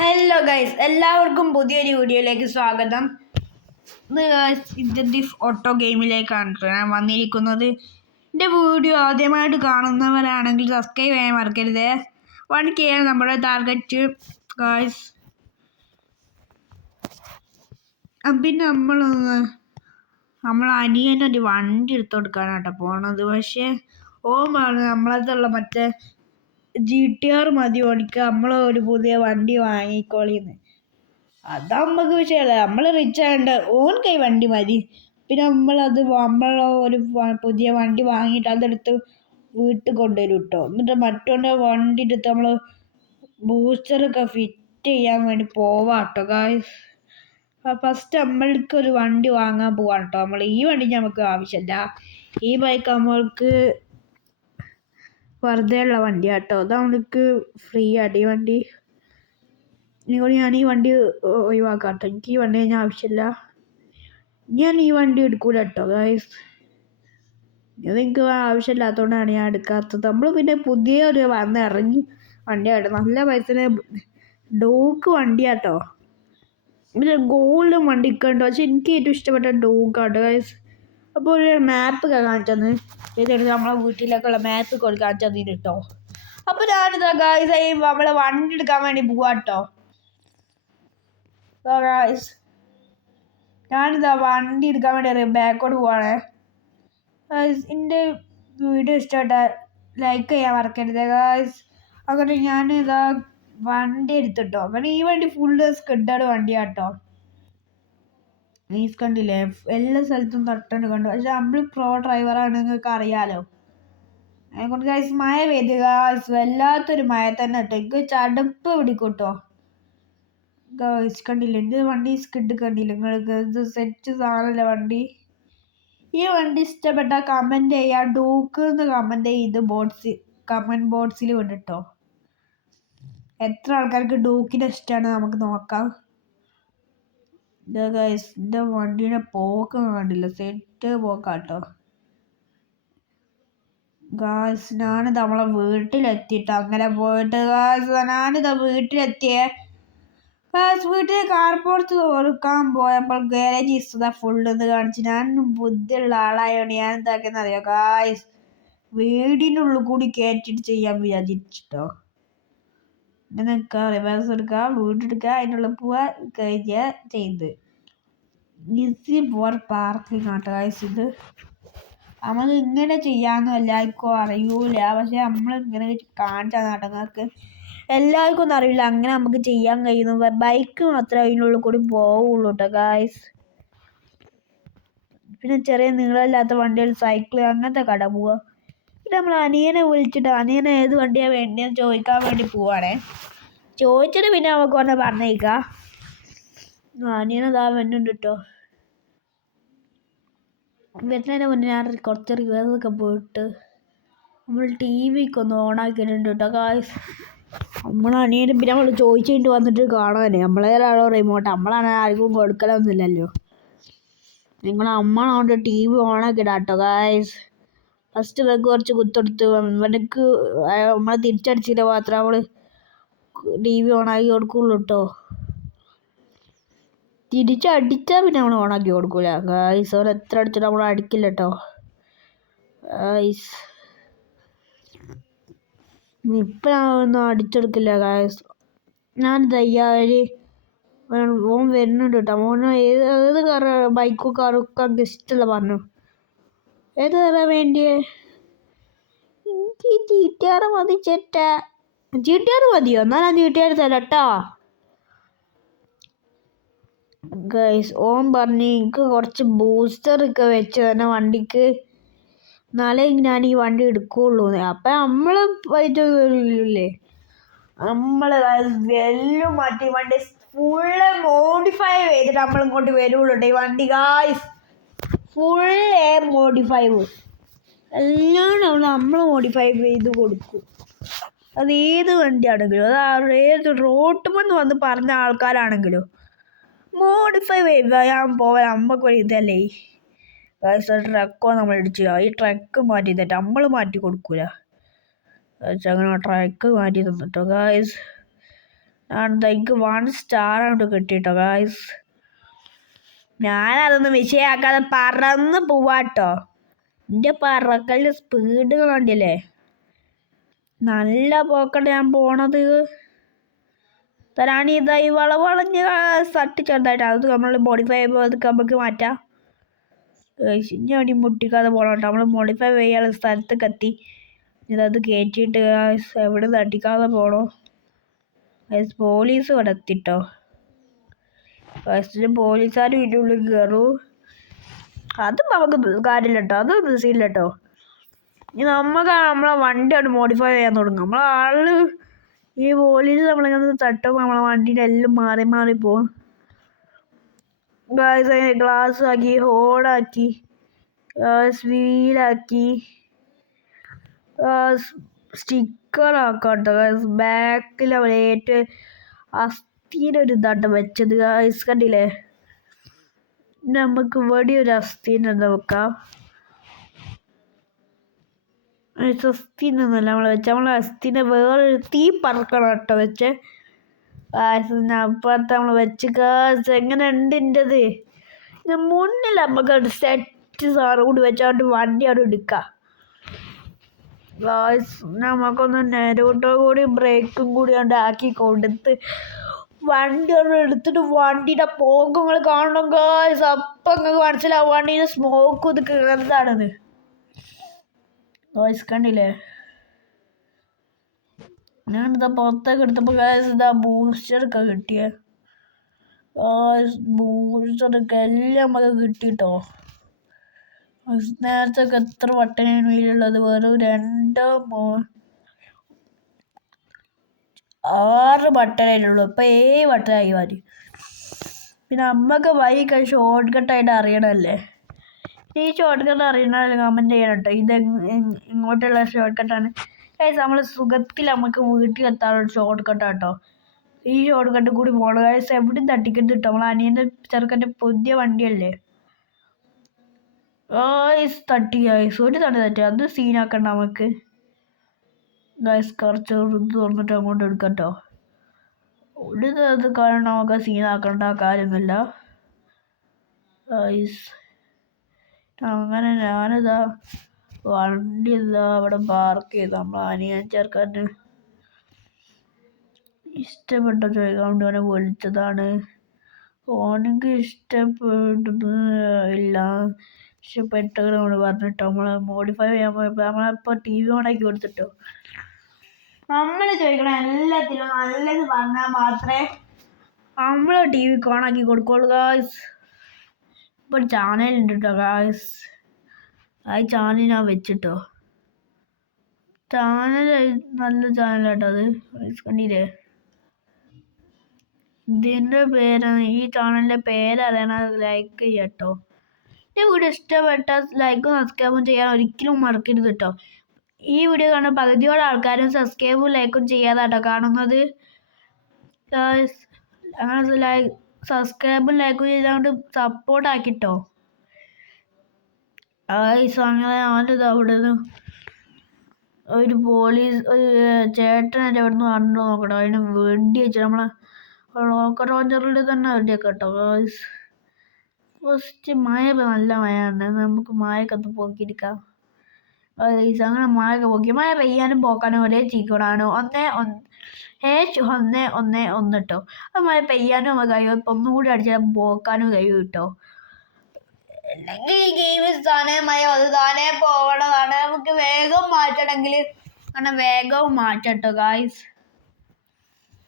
Hello guys, എല്ലാവർക്കും പുതിയൊരു വീഡിയോയിലേക്ക് സ്വാഗതം. ഇതിൻ്റെ ഓട്ടോ ഗെയിമിലേക്കാണ് ഞാൻ വന്നിരിക്കുന്നത്. എൻ്റെ വീഡിയോ ആദ്യമായിട്ട് കാണുന്നവരാണെങ്കിൽ സബ്സ്ക്രൈബ് ചെയ്യാൻ മറക്കരുത്. 1K ആണ് നമ്മുടെ ടാർഗറ്റ് ഗൈസ്. പിന്നെ നമ്മൾ അനിയനൊരു വണ്ടി എടുത്തു കൊടുക്കാനാട്ടോ പോണത്. പക്ഷേ ഓമാണ് നമ്മളതുള്ള മറ്റേ GTR മതി ഓടിക്കുക, നമ്മൾ ഒരു പുതിയ വണ്ടി വാങ്ങിക്കോളിന്ന്. അത് നമുക്ക് വിഷയമല്ല, നമ്മൾ റിച്ച് ആയതുകൊണ്ട് ഓൺ കൈ വണ്ടി മതി. പിന്നെ നമ്മൾ ഒരു പുതിയ വണ്ടി വാങ്ങിയിട്ട് അതെടുത്ത് വീട്ടിൽ കൊണ്ടുവരും കേട്ടോ. എന്നിട്ട് മറ്റോൻ്റെ വണ്ടി എടുത്ത് നമ്മൾ ബൂസ്റ്ററൊക്കെ ഫിറ്റ് ചെയ്യാൻ വേണ്ടി പോവാം കേട്ടോ ഗായ്സ്. ഫസ്റ്റ് നമ്മൾക്ക് ഒരു വണ്ടി വാങ്ങാൻ പോവാം കേട്ടോ. ഈ വണ്ടി നമുക്ക് ആവശ്യമില്ല, ഈ ബൈക്ക് നമ്മൾക്ക് വെറുതെ ഉള്ള വണ്ടിയാണ് കേട്ടോ. അത് നമ്മൾക്ക് ഫ്രീ ആയിട്ട് ഈ വണ്ടി. ഞാൻ ഈ വണ്ടി ഒഴിവാക്കാം കേട്ടോ. എനിക്ക് ഈ വണ്ടി കഴിഞ്ഞാൽ ആവശ്യമില്ല. ഞാൻ ഈ വണ്ടി എടുക്കൂല കേട്ടോ ഗൈസ്. അതെനിക്ക് ആവശ്യമില്ലാത്തതുകൊണ്ടാണ് ഞാൻ എടുക്കാത്തത്. നമ്മൾ പിന്നെ പുതിയൊരു ഇറങ്ങി വണ്ടിയാട്ടോ, നല്ല പൈസ ഡോക്ക് വണ്ടിയാട്ടോ. പിന്നെ ഗോൾഡും വണ്ടിയൊക്കെ ഉണ്ട്, പക്ഷെ എനിക്ക് ഏറ്റവും ഇഷ്ടപ്പെട്ട ഡോക്കാട്ടോ ഗൈസ്. അപ്പോൾ ഒരു മാപ്പൊക്കെ കാണിച്ചെന്ന് ചെയ്തിട്ട് നമ്മളെ വീട്ടിലേക്കുള്ള മാപ്പ് കാണിച്ചു തന്നിട്ട് കേട്ടോ. അപ്പോൾ ഞാനിതാ ഗൈസ് നമ്മളെ വണ്ടി എടുക്കാൻ വേണ്ടി പോവാട്ടോ ഗൈസ്. ഞാനിതാ വണ്ടി എടുക്കാൻ വേണ്ടി ബാക്കോട്ട് പോവാണേ ഗൈസ്. എൻ്റെ വീഡിയോ ഇഷ്ടപ്പെട്ടാൽ ലൈക്ക് ചെയ്യാൻ മറക്കരുത് ഗൈസ്. അങ്ങനെ ഞാനിതാ വണ്ടി എടുത്തിട്ടോ. അങ്ങനെ ഈ വണ്ടി ഫുള്ള് സ്കിഡഡ് വണ്ടിയാട്ടോ. മീൻസ് കണ്ടില്ലേ, എല്ലാ സ്ഥലത്തും തട്ടുണ്ട് കണ്ടു. പക്ഷെ നമ്മൾ പ്രോ ഡ്രൈവറാണ്, നിങ്ങൾക്ക് അറിയാലോ. അതുകൊണ്ട് ഗൈസ് മഴ പെയ്ത് ഗൈസ്, വല്ലാത്തൊരു മഴ തന്നെ കേട്ടോ. എനിക്ക് ചടുപ്പ് പിടിക്കൂട്ടോ ഗൈസ്. കണ്ടില്ലേ എൻ്റെ വണ്ടി സ്കിഡ് കണ്ടില്ല നിങ്ങൾക്ക്? ഇത് സെറ്റ് സാധനമല്ല വണ്ടി. ഈ വണ്ടി ഇഷ്ടപ്പെട്ടാൽ കമൻറ്റ് ചെയ്യുക, ഡൂക്ക് എന്ന് കമൻറ്റ് ചെയ്ത് കമൻറ്റ് ബോക്സിൽ വിട്ടിട്ടോ. എത്ര ആൾക്കാർക്ക് ഡൂക്കിൻ്റെ ഇഷ്ടമാണ് നമുക്ക് നോക്കാം. ഗൈസ് എൻ്റെ വണ്ടിയുടെ പോക്ക് കണ്ടില്ല, സെറ്റ് പോക്കാട്ടോ ഗായ്സ്. ഞാനിത് നമ്മളെ വീട്ടിലെത്തിട്ടോ. അങ്ങനെ പോയിട്ട് ഗായ്സ് ഞാനിതാ വീട്ടിലെത്തിയേ ഗായ്സ്. വീട്ടിൽ കാർപോർട്ട് കൊടുക്കാൻ പോയപ്പോൾ ഗാരേജ് ഇഷ്ടത ഫുള്ളെന്ന് കാണിച്ച്. ഞാൻ ബുദ്ധിയുള്ള ആളായതുകൊണ്ട് ഞാൻ എന്താക്കിയെന്ന് അറിയാം ഗായ്സ്, വീടിൻ്റെ ഉള്ളിൽ കൂടി കയറ്റിയിട്ട് ചെയ്യാൻ വിചാരിച്ചിട്ടോ. നിൽക്കുക, റിവേഴ്സ് എടുക്കുക, വീടെടുക്കുക, അതിൻ്റെ ഉള്ളിൽ പോവുക, കഴിഞ്ഞ ചെയ്ത് ഈസി പോർ പാർക്കിംഗ് ആട്ടോ ഗായ്സ്. ഇത് നമ്മൾ ഇങ്ങനെ ചെയ്യാമെന്ന് എല്ലാവർക്കും അറിയൂല, പക്ഷെ നമ്മൾ ഇങ്ങനെ കാണിച്ചാൽ നാട്ടങ്ങൾക്ക് എല്ലാവർക്കും ഒന്നും അറിയില്ല അങ്ങനെ നമുക്ക് ചെയ്യാൻ കഴിയുന്നു. ബൈക്ക് മാത്രമേ അതിനുള്ളിൽ കൂടി പോവുള്ളൂ കേട്ടോ ഗായ്സ്. പിന്നെ ചെറിയ നീളമില്ലാത്ത വണ്ടികൾ, സൈക്കിൾ, അങ്ങനത്തെ കട പോവുക. പിന്നെ നമ്മൾ അനിയനെ വിളിച്ചിട്ട് അനിയനെ ഏത് വണ്ടിയാണ് വേണ്ടതെന്ന് ചോദിക്കാൻ വേണ്ടി പോവാണേ. ചോദിച്ചിട്ട് പിന്നെ നമുക്ക് ഒന്ന് പറഞ്ഞേക്കാം. അനിയനതാ വരുന്നുണ്ട് കേട്ടോ. വരുന്നതിന് മുന്നേ ഞാൻ കുറച്ച് റിവേഴ്സൊക്കെ പോയിട്ട് നമ്മൾ TV ഒക്കെ ഒന്ന് ഓണാക്കിയിട്ടുണ്ട് കേട്ടോ ഗായ്സ്. നമ്മൾ അനിയനും പിന്നെ നമ്മൾ ചോദിച്ചിട്ട് വന്നിട്ട് കാണാനേ, നമ്മളേലാണോ റിമോട്ട്, നമ്മളാണ് ആർക്കും കൊടുക്കലൊന്നുമില്ലല്ലോ. അമ്മ TV ഓണാക്കിയിടാം കേട്ടോ ഗായ്സ്. ഫസ്റ്റ് ഇവർക്ക് കുറച്ച് കുത്തെടുത്ത് ഇവനക്ക് നമ്മളെ തിരിച്ചടിച്ചിട്ട് മാത്രമേ നമ്മൾ TV ഓണാക്കി കൊടുക്കുള്ളൂ കേട്ടോ. തിരിച്ചടിച്ചാൽ പിന്നെ നമ്മൾ ഓണാക്കി കൊടുക്കൂല ഗായ്സ്. അവർ എത്ര അടിച്ചിട്ട് നമ്മൾ അടിക്കില്ല കേട്ടോ ഗായ്സ്. ഇപ്പം ഞാനൊന്നും അടിച്ചെടുക്കില്ല ഗായ്സ്. ഞാൻ തയ്യാറ് ഓൻ വരുന്നുണ്ട് കേട്ടോ. മോന് ഏത് ബൈക്കും കാറൊക്കെ ഇഷ്ടമല്ല പറഞ്ഞു. ഏത് കാറാ വേണ്ടിയേ? എനിക്ക് GTR മതി ചേട്ടാ. GTR മതിയോ? എന്നാൽ ഞാൻ GTR തരാം കേട്ടോ ഗൈസ്. ഓൻ പറഞ്ഞ് എനിക്ക് കുറച്ച് ബൂസ്റ്ററൊക്കെ വെച്ച് തന്നെ വണ്ടിക്ക്, എന്നാലേ ഞാൻ ഈ വണ്ടി എടുക്കുകയുള്ളൂ. അപ്പം നമ്മൾ പറ്റില്ലേ, നമ്മൾ എല്ലാം മാറ്റി വണ്ടി ഫുള്ള് മോഡിഫൈ ചെയ്തിട്ട് നമ്മൾ ഇങ്ങോട്ട് വരുള്ളൂ ഈ വണ്ടി ഗായ്സ്. ഫുള്ള് മോഡിഫൈ എല്ലാം നമ്മൾ മോഡിഫൈ ചെയ്ത് കൊടുക്കും. അത് ഏത് വണ്ടിയാണെങ്കിലും, അത് ഏത് റോട്ടുമെന്ന് വന്ന് പറഞ്ഞ ആൾക്കാരാണെങ്കിലും മോഡിഫൈ ചെയ്യാൻ പോവാൻ നമുക്ക് ഇതല്ലേ ഗായ്സ്. ട്രക്കോ നമ്മൾ ഇടിച്ചു, ഈ ട്രക്ക് മാറ്റി തന്നിട്ട് നമ്മൾ മാറ്റി കൊടുക്കൂല. അങ്ങനെ ട്രക്ക് മാറ്റി തന്നിട്ടോ ഗായ്സ്. എനിക്ക് 1 സ്റ്റാർ അങ്ങോട്ട് കിട്ടിട്ടോ ഗായ്സ്. ഞാനതൊന്നും വിഷയമാക്കാതെ പറന്ന് പോവാട്ടോ. എൻ്റെ പറക്കലിൻ്റെ സ്പീഡ് കണ്ടില്ലേ, നല്ല പോക്കട്ട് ഞാൻ പോണത്. തരാണി ഇതാ ഈ വളഞ്ഞ് തട്ടി ചെറുതായിട്ട് അത് നമ്മൾ മോഡിഫൈ ചെയ്യുമ്പോൾ അതൊക്കെ നമുക്ക് മാറ്റാം. ഇനി വേണ്ടി മുട്ടിക്കാതെ പോകണം കേട്ടോ. നമ്മൾ മോഡിഫൈ ചെയ്യാനുള്ള സ്ഥലത്തൊക്കെ എത്തി. ഇതത് കയറ്റിയിട്ട് എവിടെ തട്ടിക്കാതെ പോകണോ. പോലീസ് ഇവിടെ എത്തിട്ടോ. ഫസ്റ്റ് പോലീസുകാരും ഇതിൻ്റെ ഉള്ളിൽ കയറും. അതും നമുക്ക് കാര്യമില്ല കേട്ടോ, അതൊന്നും സീനില്ല കേട്ടോ. ഇനി നമ്മളെ വണ്ടി അവിടെ മോഡിഫൈ ചെയ്യാൻ തുടങ്ങും. നമ്മളെ ഈ പോലീസ് നമ്മളിങ്ങനെ തട്ടുമ്പോൾ നമ്മളെ വണ്ടീൻ്റെ എല്ലാം മാറി മാറി പോകും. ഗ്ലാസ് ആക്കി, ഹോണാക്കി, വീലാക്കി, സ്റ്റിക്കർ ആക്കാം കേട്ടോ. ബാക്കിൽ അവരേറ്റ് അസ്ഥീനൊരു ഇതാട്ടം വെച്ചത് കണ്ടില്ലേ. നമുക്ക് ഇവിടെ ഒരു അസ്ഥീന വെക്കാം. അസ്ഥീനൊന്നുമല്ല നമ്മൾ വെച്ച, നമ്മളെ അസ്ഥീനെ വേറൊരു തീ പറക്കണം കേട്ടോ വെച്ച്. അപ്പുറത്ത് നമ്മൾ വെച്ച് എങ്ങനെ ഉണ്ട് എൻ്റെത്. മുന്നിൽ നമുക്ക് സെറ്റ് സാറ് കൂടി വെച്ചോണ്ട് വണ്ടി അവിടെ എടുക്കാം. നമുക്കൊന്ന് നേരോട്ടോ കൂടി ബ്രേക്കും കൂടി ആക്കി കൊടുത്ത് വണ്ടി ഒന്ന് എടുത്തിട്ട് വണ്ടിയുടെ പോക്കങ്ങൾ കാണണം ഗായ്സ്. അപ്പം നിങ്ങൾക്ക് മനസ്സിലാവും വണ്ടീൻ്റെ സ്മോക്ക് ഇത് എന്താണെന്ന്. ഗായ്സ് കണ്ടില്ലേ, ഞാനിതാ പുറത്തേക്ക് എടുത്തപ്പോൾ ഗായ്സ് ഇതാ ബൂസ്റ്ററൊക്കെ കിട്ടിയേ. ബൂസ്റ്ററൊക്കെ എല്ലാം നമുക്ക് കിട്ടിട്ടോ. നേരത്തെ എത്ര ബട്ടനാണ് വീലുള്ളത്, വെറും 6 ബട്ടനായിട്ടുള്ളൂ. ഇപ്പം 7 ബട്ടനായി മതി. പിന്നെ നമ്മൾക്ക് ബൈക്ക് ഷോർട്ട് കട്ടായിട്ട് അറിയണമല്ലേ. ഈ ഷോർട്ട് കട്ട് അറിയണമല്ലോ കമൻറ്റ് ചെയ്യണം കേട്ടോ. ഇത് ഇങ്ങോട്ടുള്ള ഷോർട്ട് കട്ടാണ്. നമ്മൾ സുഖത്തിൽ നമുക്ക് വീട്ടിലെത്താനുള്ള ഷോർട്ട് കട്ടാട്ടോ. ഈ ഷോർട്ട് കട്ട് കൂടി പോകണം ഗൈസ്. എവിടെയും തട്ടിക്കരുത് കേട്ടോ. നമ്മൾ അനിയൻ്റെ ചെറുക്കൻ്റെ പുതിയ വണ്ടിയല്ലേ. തട്ടി ഗൈസ്, ഒരു തട്ടി അത് സീനാക്കണ്ട നമുക്ക് ഗൈസ്. കുറച്ച് തുറന്നിട്ട് അങ്ങോട്ട് എടുക്കാം കേട്ടോ. ഒരു അത് കാരണം നമുക്ക് സീനാക്കേണ്ട കാര്യമൊന്നുമില്ല ഗൈസ്. അങ്ങനെ ഞാനിതാ വണ്ടി അവിടെ പാർക്ക് ചെയ്ത് നമ്മൾ അനിയൻ ചേർക്കാൻ ഇഷ്ടപ്പെട്ട ചോദിക്കാൻ വേണ്ടി അവനെ വിളിച്ചതാണ്. ഓനക്ക് ഇഷ്ടപ്പെട്ടത് ഇല്ല, ഇഷ്ടപ്പെട്ടത് നമ്മൾ പറഞ്ഞിട്ടോ. നമ്മൾ മോഡിഫൈ ചെയ്യാൻ പോയപ്പോൾ നമ്മളിപ്പോൾ TV ഓണാക്കി കൊടുത്തിട്ടോ. നമ്മൾ ചോദിക്കണം എല്ലാത്തിലും നല്ലത് പറഞ്ഞാൽ മാത്രമേ നമ്മൾ TV ഓണാക്കി കൊടുക്കുള്ളൂ ഗായ്സ്. ഇപ്പോൾ ചാനലുണ്ട് കേട്ടോ ഗായ്സ്. ആ ചാനൽ ഞാൻ വെച്ചിട്ടോ. ചാനൽ നല്ല ചാനലാട്ടോ അത് കണ്ടില്ലേ. ഇതിൻ്റെ പേരാണ്, ഈ ചാനലിൻ്റെ പേരറിയണ ലൈക്ക് ചെയ്യട്ടോ. ഈ വീഡിയോ ഇഷ്ടപ്പെട്ടാൽ ലൈക്കും സബ്സ്ക്രൈബും ചെയ്യാൻ ഒരിക്കലും മറക്കരുത് കേട്ടോ. ഈ വീഡിയോ കാണുന്ന പകുതിയോടെ ആൾക്കാരും സബ്സ്ക്രൈബും ലൈക്കും ചെയ്യാതാട്ടോ കാണുന്നത്. അങ്ങനെ സബ്സ്ക്രൈബും ലൈക്കും ചെയ്തുകൊണ്ട് സപ്പോർട്ട് ആക്കിട്ടോ. അങ്ങനെ ഞാനിത് അവിടെ നിന്ന് ഒരു പോലീസ് ചേട്ടൻ എൻ്റെ അവിടെ നിന്ന് കണ്ടോ നോക്കട്ടോ. അതിന് വേണ്ടി വെച്ചാൽ നമ്മളെ റോക്കറ്റ് ലോഞ്ചറിൽ തന്നെ റെഡിയാക്കാം കേട്ടോ. ഫസ്റ്റ് മഴ നല്ല മഴയാണ്, നമുക്ക് മഴയൊക്കെ ഒന്ന് പോക്കിയെടുക്കാം. അങ്ങനെ മഴയൊക്കെ പോക്കി, മഴ പെയ്യാനും പോക്കാനും ഒരേ ചീക്കോടാണ്. 1-1-1 കേട്ടോ. അത് മഴ പെയ്യാനും നമുക്ക് കഴിയും. ഇപ്പം ഒന്നും കൂടി അടിച്ചാൽ പോക്കാനും കഴിയും കേട്ടോ. അല്ലെങ്കിൽ ഈ ഗെയിം താനേ മഴ അത് താനേ പോകണതാണ്. നമുക്ക് വേഗം മാറ്റണമെങ്കിൽ അങ്ങനെ വേഗവും മാറ്റട്ടോ ഗായ്സ്.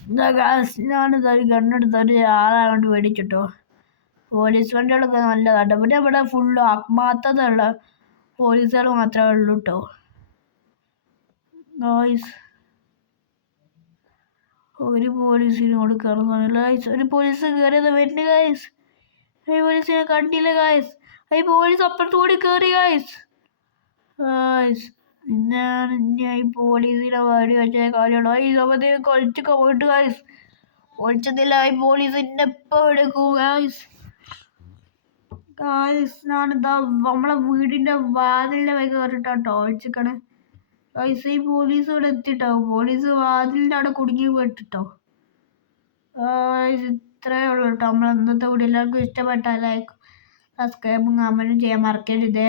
എന്താ ഗായ്സ്, ഞാനിത് ഗണ്ണെടുത്തൊരു ആളാകൊണ്ട് മേടിച്ചിട്ടോ. പോലീസ് വണ്ടികളൊക്കെ നല്ലതാട്ടോ. പിന്നെ ഇവിടെ ഫുള്ള് ആത്മാർത്ഥതയുള്ള പോലീസുകൾ മാത്രമേ ഉള്ളൂ കേട്ടോ ഗായ്സ്. ഒരു പോലീസിനോട് കയറുന്നില്ല ഗായ്സ്. ഒരു പോലീസ് കയറിയത് വരുന്നു ഗായ്സ്. ഈ പോലീസിനെ കണ്ടില്ല ഗായ്സ്. ഈ പോലീസ് അപ്പുറത്ത് കൂടി കയറി ഗായ്സ്. ഞാൻ ഈ പോലീസിനെ വടി വെച്ച കാര്യമുള്ളൂ. ഈ സമയത്ത് കൊളിച്ചൊക്കെ പോയിട്ട് ഗായ്സ്. കൊളിച്ചതില്ല, ഈ പോലീസിൻ്റെ എപ്പോൾ എടുക്കും ഗായ്സ്. ഞാനിതാ നമ്മളെ വീടിൻ്റെ വാതിലിൻ്റെ വൈകി കയറിയിട്ടാട്ടോ ഒളിച്ചിക്കണേ ഗായ്സ്. ഈ പോലീസ് ഇവിടെ എത്തിട്ടോ. പോലീസ് വാതിലിൻ്റെ അവിടെ കുടുങ്ങി പോയിട്ടോ. ഗായ്സ് ഇത്രയേ ഉള്ളൂ കേട്ടോ. നമ്മൾ ഇന്നത്തെ വീഡിയോ എല്ലാവർക്കും ഇഷ്ടപ്പെട്ടാൽ ലൈക്ക് സബ്സ്ക്രൈബും കമൻറ്റും ചെയ്യാൻ മറക്കരുതേ.